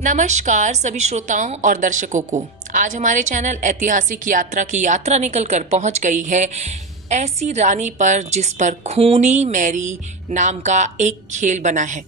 नमस्कार सभी श्रोताओं और दर्शकों को। आज हमारे चैनल ऐतिहासिक यात्रा की यात्रा निकलकर पहुंच गई है ऐसी रानी पर जिस पर खूनी मैरी नाम का एक खेल बना है।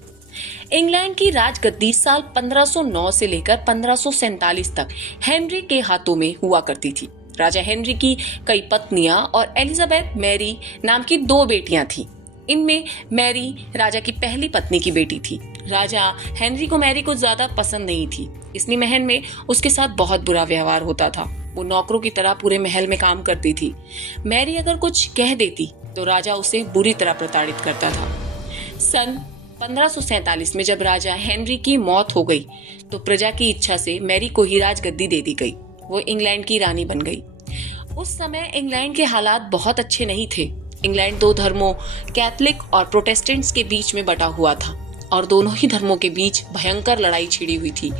इंग्लैंड की राजगद्दी साल 1509 से लेकर 1547 तक हेनरी के हाथों में हुआ करती थी। राजा हेनरी की कई पत्नियां और एलिजाबेथ मैरी नाम की दो बेटियां थीं। इनमें मैरी राजा की पहली पत्नी की बेटी थी। राजा हेनरी को मैरी को ज्यादा पसंद नहीं थी, इसलिए महल में उसके साथ बहुत बुरा व्यवहार होता था। वो नौकरों की तरह पूरे महल में काम करती थी। मैरी अगर कुछ कह देती तो राजा उसे बुरी तरह प्रताड़ित करता था। सन 1547 में जब राजा हेनरी की मौत हो गई तो प्रजा की इच्छा से मैरी को ही राजगद्दी दे दी गई। वो इंग्लैंड की रानी बन गई। उस समय इंग्लैंड के हालात बहुत अच्छे नहीं थे। इंग्लैंड दो धर्मों कैथोलिक और प्रोटेस्टेंट्स के बीच में बटा हुआ था और दोनों ही धर्मों के बीच भयंकर लड़ाई छिड़ी हुई थी।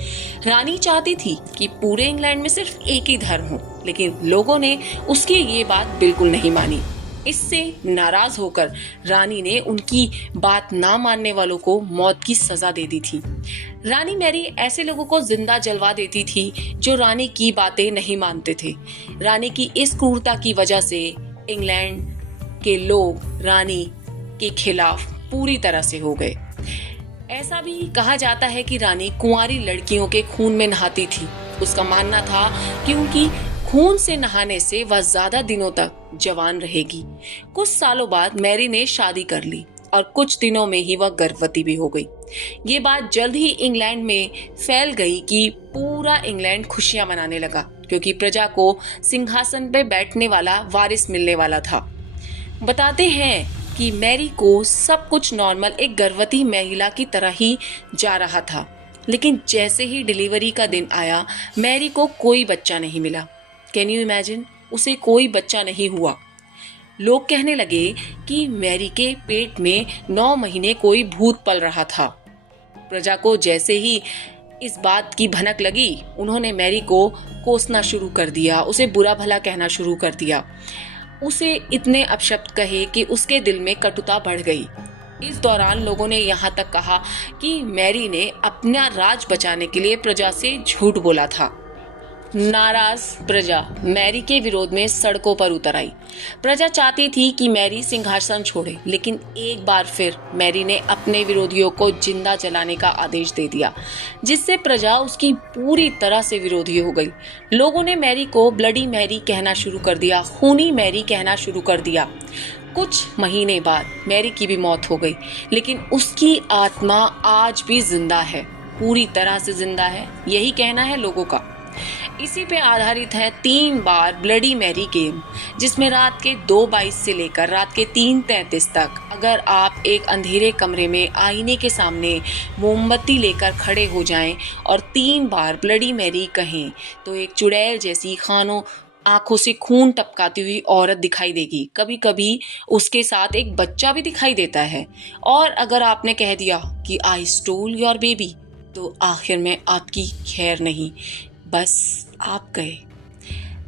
रानी चाहती थी कि पूरे इंग्लैंड में सिर्फ एक ही धर्म हो, लेकिन लोगों ने उसकी ये बात बिल्कुल नहीं मानी। इससे नाराज होकर रानी ने उनकी बात ना मानने वालों को मौत की सजा दे दी थी। रानी मैरी ऐसे लोगों को जिंदा जलवा देती थी जो रानी की बातें नहीं मानते थे। रानी की इस क्रूरता की वजह से इंग्लैंड के लोग रानी के खिलाफ पूरी तरह से हो गए। ऐसा भी कहा जाता है कि रानी कुंवारी लड़कियों के खून में नहाती थी। उसका मानना था कि उनकी खून से नहाने से वह ज्यादा दिनों तक जवान रहेगी। कुछ सालों बाद मैरी ने शादी कर ली और कुछ दिनों में ही वह गर्भवती भी हो गई। ये बात जल्द ही इंग्लैंड में फैल गई कि पूरा इंग्लैंड खुशियां मनाने लगा, क्योंकि प्रजा को सिंहासन पे बैठने वाला वारिस मिलने वाला था। बताते हैं कि मैरी को सब कुछ नॉर्मल एक गर्भवती महिला की तरह ही जा रहा था, लेकिन जैसे ही डिलीवरी का दिन आया मैरी को कोई बच्चा नहीं मिला। कैन यू इमेजिन, उसे कोई बच्चा नहीं हुआ। लोग कहने लगे कि मैरी के पेट में 9 महीने कोई भूत पल रहा था। प्रजा को जैसे ही इस बात की भनक लगी, उन्होंने मैरी को कोसना शुरू कर दिया, उसे बुरा भला कहना शुरू कर दिया। उसे इतने अपशब्द कहे कि उसके दिल में कटुता बढ़ गई। इस दौरान लोगों ने यहाँ तक कहा कि मैरी ने अपना राज बचाने के लिए प्रजा से झूठ बोला था। नाराज प्रजा मैरी के विरोध में सड़कों पर उतर आई। प्रजा चाहती थी कि मैरी सिंहासन छोड़े, लेकिन एक बार फिर मैरी ने अपने विरोधियों को जिंदा जलाने का आदेश दे दिया, जिससे प्रजा उसकी पूरी तरह से विरोधी हो गई। लोगों ने मैरी को ब्लडी मैरी कहना शुरू कर दिया, खूनी मैरी कहना शुरू कर दिया। कुछ महीने बाद मैरी की भी मौत हो गई, लेकिन उसकी आत्मा आज भी जिंदा है, पूरी तरह से जिंदा है, यही कहना है लोगों का। इसी पे आधारित है 3 बार ब्लडी मैरी गेम, जिसमें रात के 2:22 से लेकर रात के 3:33 तक अगर आप एक अंधेरे कमरे में आईने के सामने मोमबत्ती लेकर खड़े हो जाएं और 3 बार ब्लडी मैरी कहें तो एक चुड़ैल जैसी खानों आंखों से खून टपकाती हुई औरत दिखाई देगी। कभी कभी उसके साथ एक बच्चा भी दिखाई देता है। और अगर आपने कह दिया कि आई स्टोल योर बेबी, तो आखिर में आपकी खैर नहीं, बस आप गए।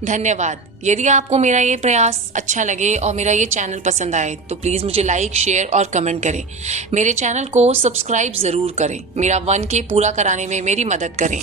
धन्यवाद। यदि आपको मेरा ये प्रयास अच्छा लगे और मेरा ये चैनल पसंद आए तो प्लीज़ मुझे लाइक, शेयर और कमेंट करें। मेरे चैनल को सब्सक्राइब ज़रूर करें। मेरा 1K पूरा कराने में मेरी मदद करें।